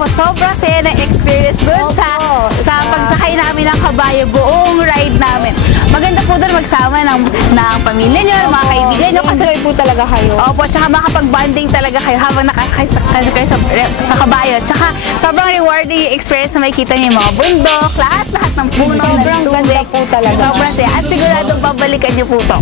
po, sobrang saya ng experience dun sa pagsakay namin ng kabayo, buong ride namin. Maganda po doon magsama ng pamilya nyo, mga kaibigan nyo. Kasi po talaga kayo. Opo, tsaka makapag-bonding talaga kayo habang nakakay sa kabayo. Tsaka sobrang rewarding yung experience na makikita niyo yung mga bundok, lahat ng puno, sobrang ganda po talaga. Sobrang saya. At siguradong babalikan niyo po to.